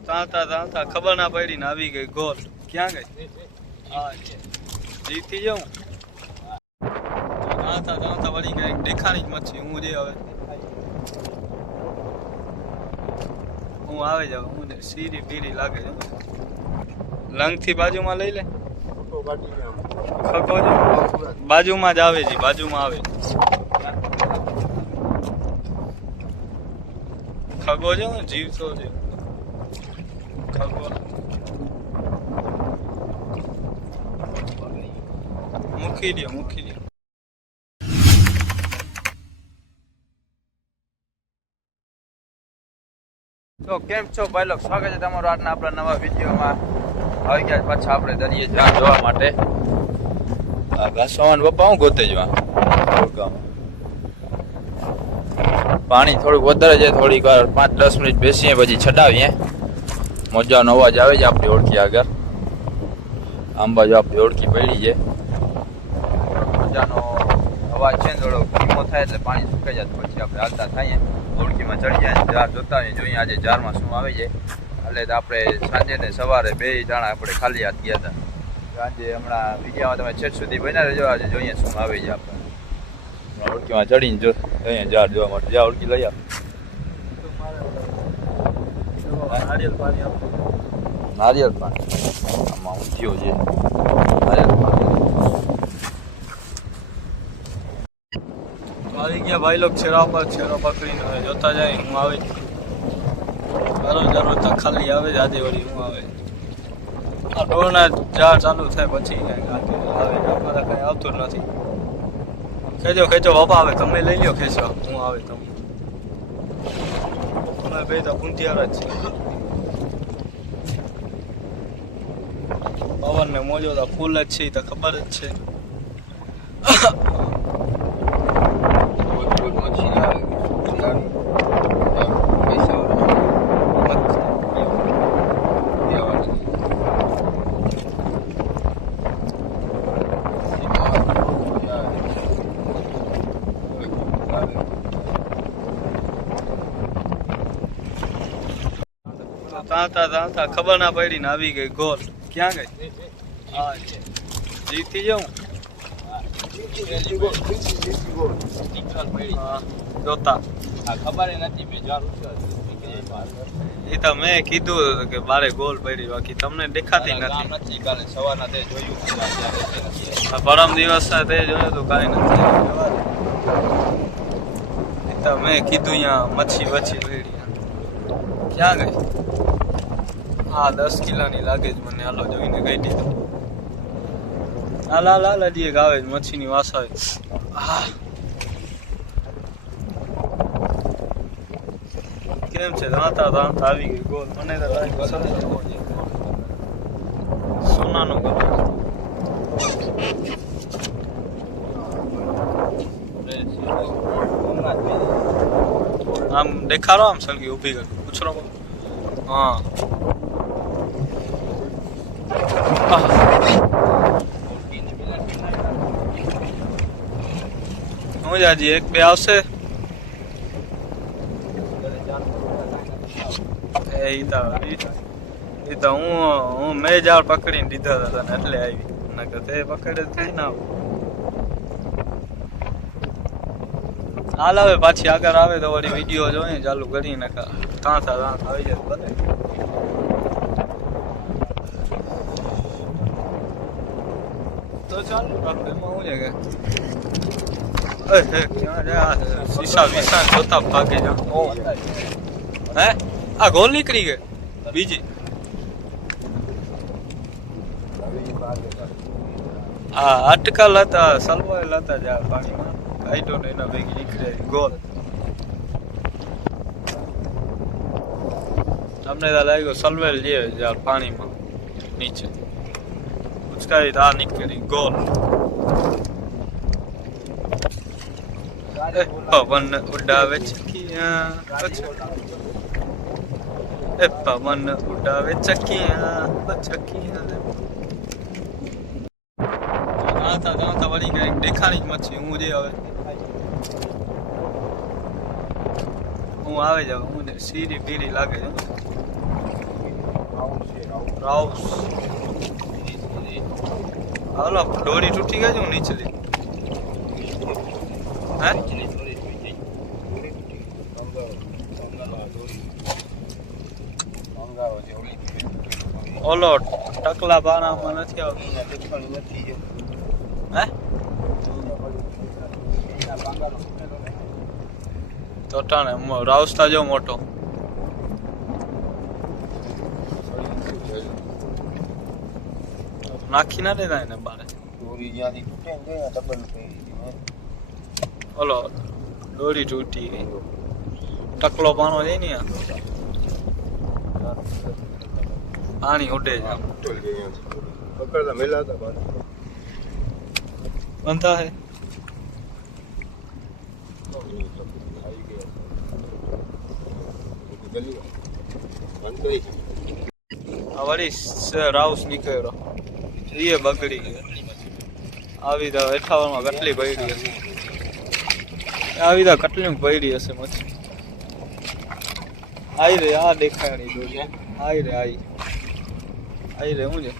તાતા ખબર ના પડી ને આવી ગઈ ગોલ. ક્યાં ગઈ? હા જીતી જાઉં. તાતા વળી ગઈ દેખાણી જ મચ્છી. હું જે હવે હું આવે જાવ. હું સીરી પીરી લાગે છે. લંગ થી બાજુમાં લઈ લે. ખગો બાજુમાં જ આવે છે. બાજુમાં આવે ખગો છે ને જીવતો છે. ખગો મૂકી દો. તો કેમ છો ભાઈ લોકો, સ્વાગત છે તમારું આજના આપણા નવા વિડીયોમાં. આવી ગયા પાછા આપણે દરિયે જોવા માટે. આ ઘાસવાન પપ્પા હું ગોતે જવા પાણી થોડુંક વધારે છે. થોડીક વાર 5-10 મિનિટ બેસીએ પછી છડાવીએ. મોજાનો અવાજ આવે છે આપણી ઓળખી આગળ. આમ બાજુ આપણી ઓળખી પડી છે. મજાનો અવાજ છે ને થોડો ધીમો થાય એટલે પાણી સુકાઈ જાય. પછી આપણે હાલતા થઈએ ઓળખીમાં ચડી જાય. ઝાર જોતા હોઈએ જોઈએ આજે ઝારમાં શું આવે છે. એટલે આપણે સાંજે ને સવારે બે ટાણા આપણે ખાલી હાથ ગયા હતા. સાંજે હમણાં વિડીયોમાં તમે છેટ સુધી બન્યા રહેજો. આજે જોઈએ શું આવે છે. આપણે ઓળખીમાં ચડીને જોઈએ ઝાર જોવા માટે. જ્યાં ઓળખી લઈ આપ નારિયેળ પાણી આમાં ઊંધિયો છે. નારિયેળ પાણી આવી ગયા ભાઈ લોક છેરા પકડીને હવે જોતા જાય હું આવે. જરૂર ખાલી આવે જ આજે વળી હું આવે. આ ઢોરના ઝાડ ચાલુ થાય પછી આવે. અમારા કઈ આવતું નથી. ખેંચો બાપા આવે. તમે લઈ લ્યો ખેંચો. હું આવે તમે બે તો પૂંતિયાર જ છે. પવન ને મોજો તો ફૂલ જ છે. તો ખબર જ છે. તાતા ખબર ના પડી ને આવી ગઈ ગોલ. ક્યાં ગઈ? હા જીતી જાઉં. જોતા ખબર નથી. એ તો મેં કીધું કે બારે ગોલ પડી. બાકી તમને દેખાતી નથી. કાલે સવારના તે જોયું. પરમ દિવસ તે જોયું તો કાંઈ નથી. એ તો મેં કીધું અહીંયા મચ્છી પડી. ક્યાં ગઈ? હા 10 કિલોની લાગે જ મને. હાલો જોઈને કહી દીધું. હાલ હજી એક આવે જ મચ્છીની વાસ આવે. કેમ છે? દાંતા આવી ગઈ ગોલ. મને તો લાગે સોનાનો કલર. આમ દેખાડો. આમ સલગી ઊભી કરી ઉછરો. હા હું હજી એક બે આવશે. એ તો હું મેં ઝાડ પકડીને દીધા હતા ને એટલે આવી. નકર તે પકડે થઈ ના આવું. હાલ હવે પાછી આગળ આવે તો વળી વિડીયો જોઈએ ચાલુ કરી નાખા. તાંતા આવી જાય બધે. તો ચાલુ રાખો. એમાં શું છે કે ક્યાં જાય શીશા વિશા જોતા ભાગે જા. હે આ ગોલ નીકળી ગઈ બીજી. હા અટકલ હતા. સલવાયેલ હતા ઝાડ પાણીમાં. કાઢો ને એના ભેગી નીકળે ગોલ. તમને તો લાગ્યો સલવેલ જે ઝાડ પાણીમાં નીચે ઉચકાવી આ નીકળી ગોલ. પવન ઉડાવે ચકિયા. પવન ઉડાવે ચકિયા. દાંતા વળી ગઈ દેખાણી જ મચ્છી. હું જે હવે હું આવે જાવ. હું સીરી પીરી લાગે છે. રાઉસ હાલો દોરી તૂટી ગઈ છે હું નીચલી હે ઓલો ટકલા બાણામાં નથી આવતું હે તો ટાણે રાવસ્તા જેવો મોટો નાખી ના દેતા એને બારે ઓલો દોરી તૂટી ગઈ ટકલો પાનો જાય ને પાણી ઉડે છે બંધા હે વળી રાઉસ નીકળ્યો એ બગડી ગયો આવી તો 58 માં કેટલી પડી હશે આવી તો કેટલી પડી હશે મચ્છી આઈ રે આ દેખાણી દોરી આઈ રે આઈ રે હું છે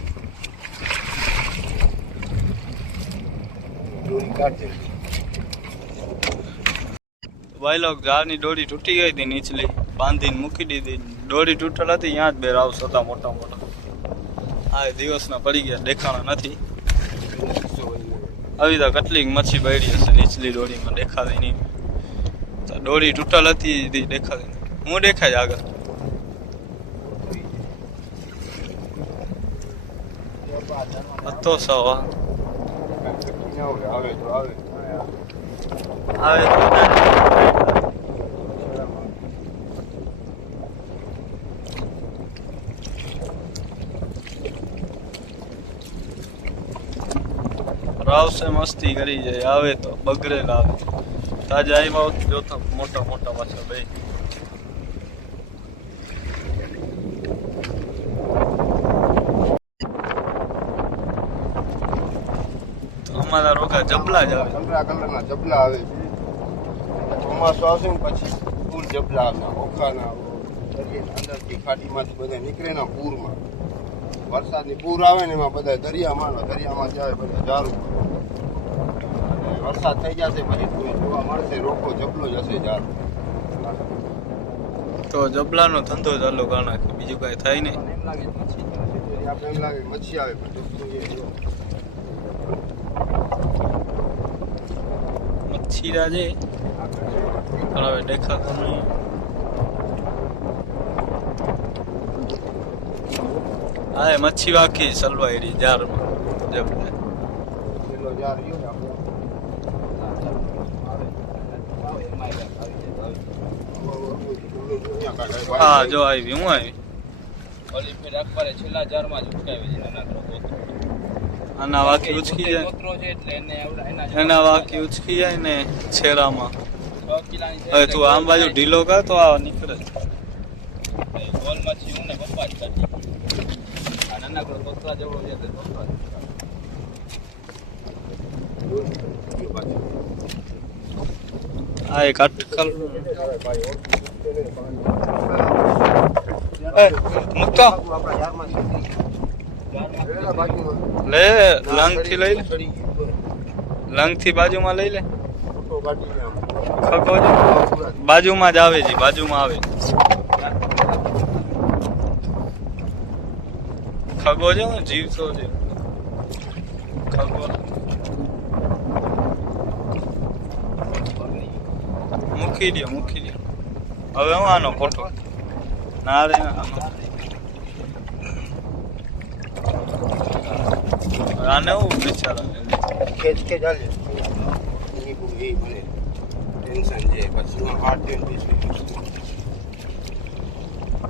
ભાઈ લોક ઝાડની દોરી તૂટી ગઈ હતી નીચલી બાંધીને મૂકી દીધી દોરી તૂટેલ હતી ત્યાં જ બે રાઉસ હતા મોટા મોટા આ દિવસના પડી ગયા દેખાણા નથી આવી તો કેટલીક મચ્છી પડી હશે નીચલી દોરીમાં દેખાતી નહીં દોરી તૂટેલ હતી દેખાતી નહીં હું દેખાય આગળ હતો સવા આવે રાવસે મસ્તી કરી જાય આવે તો બગડેલા આવે તાજા આવ્યા જોતા મોટા મોટા પાછા ભાઈ અમારા રોકા જબલા જ આવે સંતરા કલરના જબલા આવે છે ચોમાસું આવશે ને પછી ફૂલ જબલા આવે ઓખાના અંદરથી ખાડીમાંથી બધા નીકળે ને પૂરમાં વરસાદની પૂર આવે ને એમાં બધા દરિયામાં જાય બધા જારું વરસાદ થઈ જશે પછી જોવા મળશે રોકો જબલો જશે જારું તો જબલાનો ધંધો ચાલુ કરી નાખે બીજું કઈ થાય નહીં એમ લાગે આપણે એમ લાગે મચ્છી આવે પણ મચ્છી રાજે પણ હવે દેખાતું નહીં હા મચ્છી વાકી સલવાઈ રહી જારમાં જબલે જાર રહ્યો ને આપણે હા જો આવી હું આવી ઓલી ફેર અખબારે છેલ્લા જારમાં જ ઉચકાવી છે નાના લોકો આના વાકી ઉચકી જાય કોતરો છે એટલે એને એના વાકી ઉચકી જાય ને છેરામાં 6 કિલાની હવે તું આમ બાજુ ઢીલો કર તો આ નીકળે ગોલ મચ્છી હું ને પપ્પા જ કાઢી આ નાના કોતરા જેવો છે તે પપ્પા આ એક અટકલ મુક્તો લે લંગ થી લઈ લે લંગ થી બાજુમાં લઈ લે ખગો બાજુમાં જ આવે છે બાજુમાં આવે ખગો છે ને જીવતો છે ખગો મૂકી દો હવે હું આનો ફોટો ના રે આને હું બિચારા ખેંચ કે ચાલે એની પૂરી એ મને ટેન્શન છે પછી હાર્ટ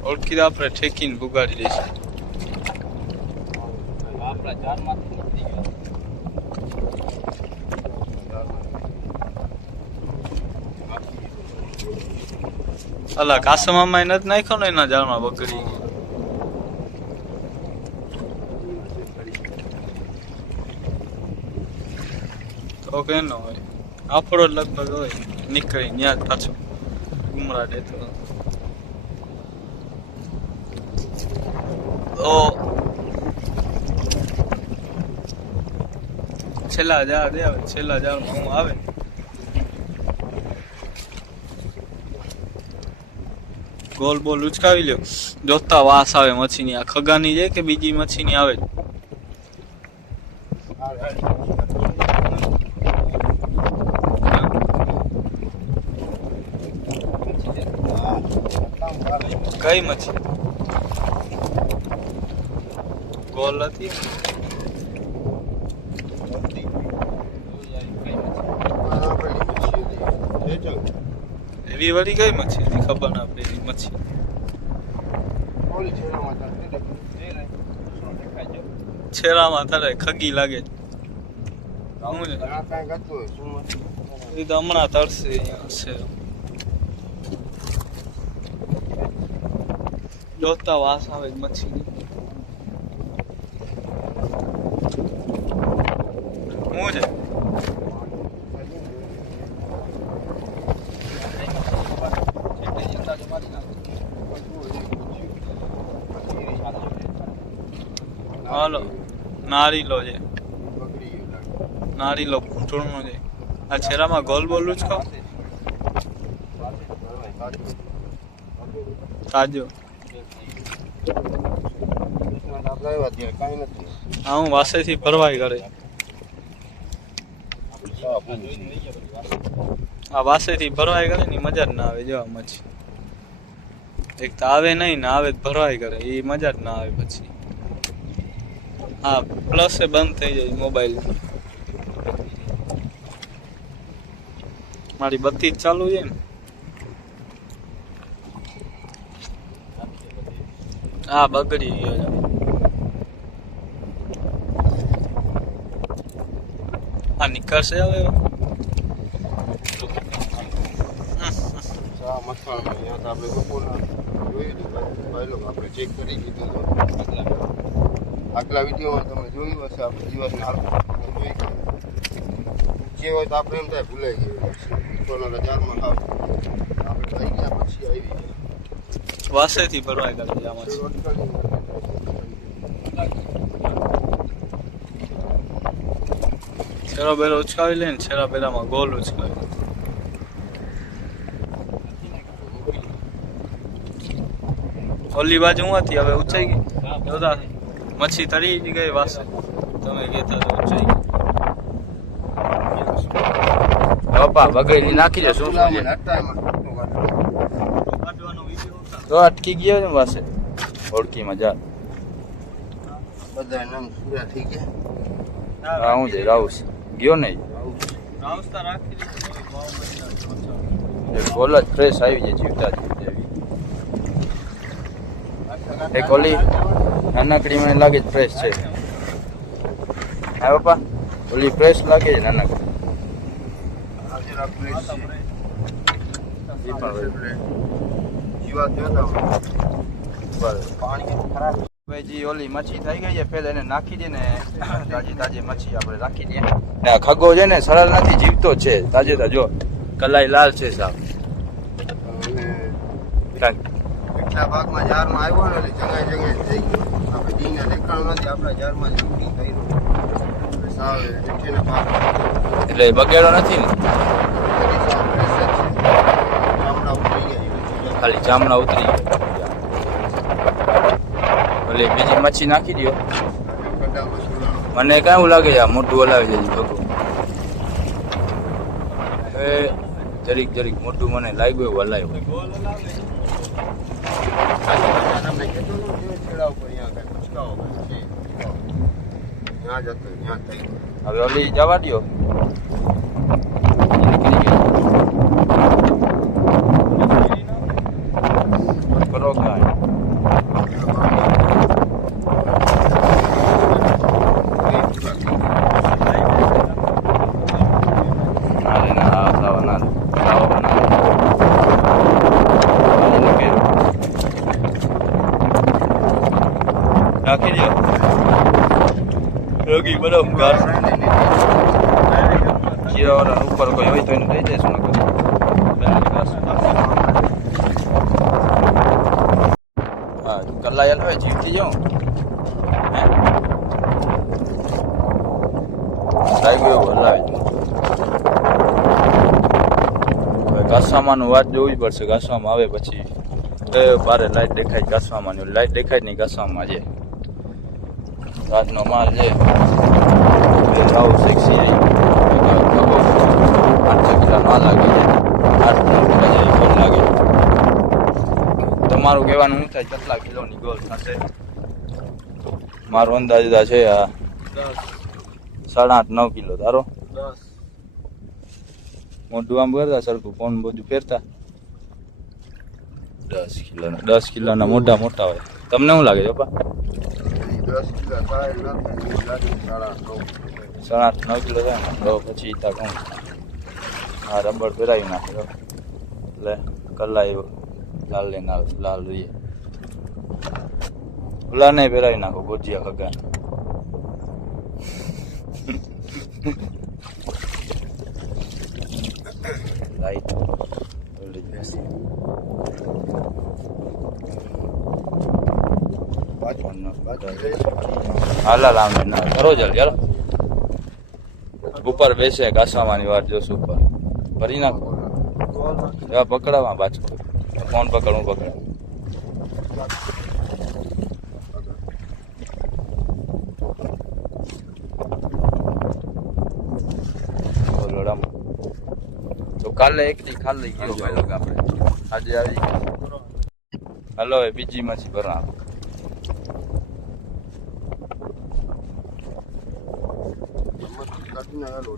ઓળખી દે આપણે ઠેકીને ભુગાડી દઈશું આપણા જારમાંથી નીકળી ગયા અલા કાસમામાં નથી નાખ્યો ને એના જાળમાં બગડી ગઈ તો કે ન હોય આપણો લગભગ હોય નીકળી ન્યા જ પાછો ગુમરા દેતો ઓ છેલ્લા જાર દે હવે છેલ્લા જારમાં હું આવે ગોલ બોલ ઉચકાવી લ્યો જોતા વાસ આવે મચ્છીની આ ખગાની છે કે બીજી મચ્છીની આવે કઈ મચ્છી ગોલ હતી એવી વળી કઈ મચ્છી હતી ખબર ના પડે મચ્છી છેરામાં તારે ખગી લાગે શું છે એ તો હમણાં તરસે અહીંયા છે જોતા વાસ આવે મચ્છીની શું છે હાલો નારીલો છે નારીલો ઘૂંટણનો છે આ છેરામાં ગોલ બોલ જ ખાવ તાજો હા હું વાસેથી ભરવાઈ કરે આ વાસેથી ભરવાઈ કરે ને મજા જ ના આવે જો મચ્છી એક તો આવે નહીં ને આવે ભરવાઈ કરે એ મજા જ ના આવે પછી હા પ્લસ એ બંધ થઈ જાય મોબાઈલ મારી બત્તી જ ચાલુ છે ને હા બગડી ગયો છે હા નીકળશે હવે આપણે બપોરના જોયું હતું ભાઈ લોકો આપણે ચેક કરી દીધું આગલા વિડીયોમાં તમે જોયું હશે આપણે દિવસના જે હોય તો આપણે એમ થાય ભૂલાઈ ગયું રજારમાં આપણે થઈ ગયા પછી આવી ગયા વાસેથી ભરવાઈ કરે છે આમાં છેરો બેરો ઉચકાવી લે ને છેરા બેરામાં ગોલ ઉચકાવી ઓલી બાજુ હું હતી હવે ઉંચાઈ ગઈ જોતા મચ્છી તરી ગઈ વાસે તમે કહેતા તો ઉંચાઈ ગઈ પપ્પા બગડી નાખી દે શું શું છે તો અટકી ગયો ને પાસે ઓળખી મજા બધા નામ પૂરા થઈ ગયા હા હું જઈ રાઉસ ગયો નહીં રાવસ્તા રાખી ગોલ જ ફ્રેશ આવી જાય જીવતા જીવતા એવી એક ઓલી નાનકડી મને લાગે જ ફ્રેશ છે હા પપ્પા ઓલી ફ્રેશ લાગે છે નાનકડી ભાઈ ઓલી મચ્છી થઈ ગઈ છે પેલા એને નાખી દે ને તાજી તાજી મચ્છી આપણે રાખી દઈએ ને ખગો છે ને સરળ નથી જીવતો છે તાજે તાજો કલાઈ લાલ છે સાહેબ એટલા ભાગમાં જારમાં આવ્યો ને એટલે જગાય જગાય થઈ ગયો આપણે દીને દેખાણું નથી આપણા જારમાં જુટી થઈ રહ્યું સાવ હેઠેના ભાગમાં એટલે બગેડો નથી ને ખાલી જામણા ઉતરી ગયા ઓલી બીજી મચ્છી નાખી દો મને કેવું લાગે છે આ મોટું હલાવી દેજો ભગું એ જરીક જરીક મોટું મને લાગ્યું એવું હલાવ્યું હવે ઓલી જવા દો કરો કાંઈ નાખી દો રોગી બરાબર ઘાસ જીરાવાળા ઉપર કોઈ હોય તો એને દઈ દઈશું હા કલાયલ હોય જીવતી જાઉં લાગ્યું એવું હલાવી દઉં. હવે ઘાસવામાં વાત જોવી પડશે. ઘાસવામાં આવે પછી બારે લાઈટ દેખાય ઘાસવામાં, લાઈટ દેખાય નહીં ઘાસવામાં છે. રાતનો માલ છે આવું સેક્સી ખબર 8 કિલો ના લાગે, 8 કિલો લાગે. તમારું કહેવાનું શું થાય કેટલા કિલોની ગોલ થશે? મારો અંદાજતા છે આ 8.5 9 કિલો. તારો 10 મોઢું આમ કરતા સરખું ફોન બધું ફેરતા 10 કિલોના મોટા મોટા હોય. તમને શું લાગે પપ્પા? 10 કિલો થાય ના થાય 8.5 9 કિલો થાય ને તો પછી તા કહું આ રબર પહેરાવી નાખે એટલે કલાઈ લાલ લઈને લાલ જોઈએ ઓલા ને પહેરાવી નાખો ગોજિયા ખગા. લાઈટ હાલા લાવને ના કરો જલ્દી ચાલો. ઉપર બેસે ઘાસવાની વાત જોશું. ઉપર ભરી નાખો એવા પકડાવા પાછો ફોન પકડ હું પકડ. તો કાલે એક થી ખાલી ગયો ભાઈ લોકો આપણે આજે આવી. હાલો હવે બીજી માછી ભરા.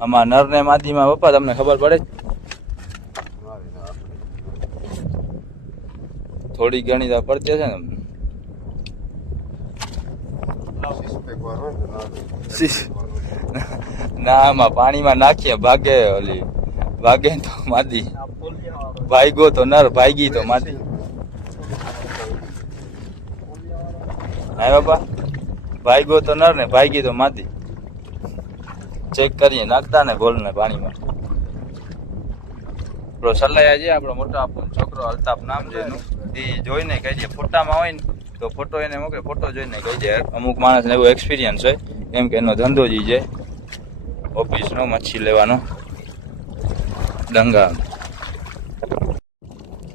આમાં નર ને માદીમાં પપ્પા તમને ખબર પડે? થોડી ઘણી તો પડતી હશે ને. ના આમાં પાણીમાં નાખીએ ભાગે ઓલી ભાગે તો માદી, ભાગ્યો તો નર, ભાગી તો માદી. હા બાપા, ભાગ્યો તો નર ને ભાગી તો માદી. ચેક કરીએ નાખતા ને ગોલ ને પાણીમાં. આપણો સલાયા છે આપણો મોટો આપણો છોકરો અલ્તાફ નામ છે એનું. એ જોઈને કહી દે, ફોટામાં હોય ને તો ફોટો એને મોકલે, ફોટો જોઈને કહી દે. અમુક માણસને એવો એક્સપિરિયન્સ હોય કેમ કે એનો ધંધો જ છે ઓફિસનો મચ્છી લેવાનો, ડંગા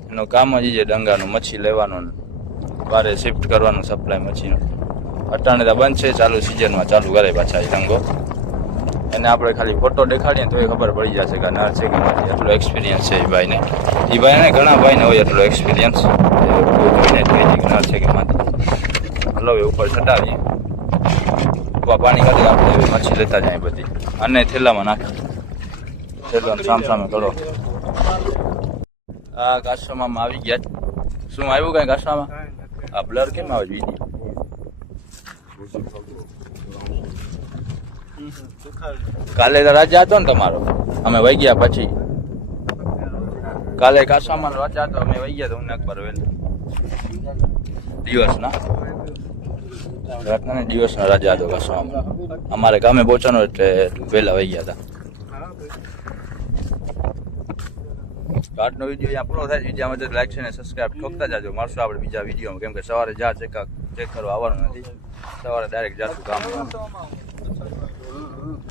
એનું કામ જ છે ડંગાનું મચ્છી લેવાનું, વારે શિફ્ટ કરવાનું સપ્લાય મચ્છીનું. અટાણે તો બંધ છે, ચાલુ સિઝનમાં ચાલુ કરે પાછા એ ધંધો. એને આપણે ખાલી ફોટો દેખાડીએ તો એ ખબર પડી જશે કે નર છે કે નથી. એટલો એક્સપિરિયન્સ છે એ ભાઈને. એ ભાઈને ઘણા ભાઈને હોય એટલો એક્સપિરિયન્સ, જોઈને જ કહી દે કે નર છે કે માથી. હલો એ ઉપર ચડાવીએ, પાણી કાઢી આપણે એવી મચ્છી લેતા જાય બધી અને થેલામાં નાખી. થેલામાં સામ સામે કરો. આ ઘાસમાં આવી ગયા. શું આવ્યું કઈ ઘાસમાં? આ બ્લર કેમ આવે વિડીયો? કાલે તો રાજા હતો ને તમારો, અમે વહી ગયા પછી. કાલે કાસામાં રાજા હતો, અમે વહી ગયા તો હું અકબર વહેલા દિવસના રાતના દિવસના રાજા હતો કાસામાં. અમારે ગામે પહોંચવાનું એટલે વહેલા વહી ગયા હતા. આજનો વિડીયો અહીંયા પૂરો થાય. વિડીયોમાં મદદ લાઈક છે ને સબસ્ક્રાઈબ ઠોકતા જાજો. મળશું આપણે બીજા વિડીયોમાં, કેમ કે સવારે ચેક કરવા આવવાનું નથી, સવારે ડાયરેક્ટ જાશું ગામમાં.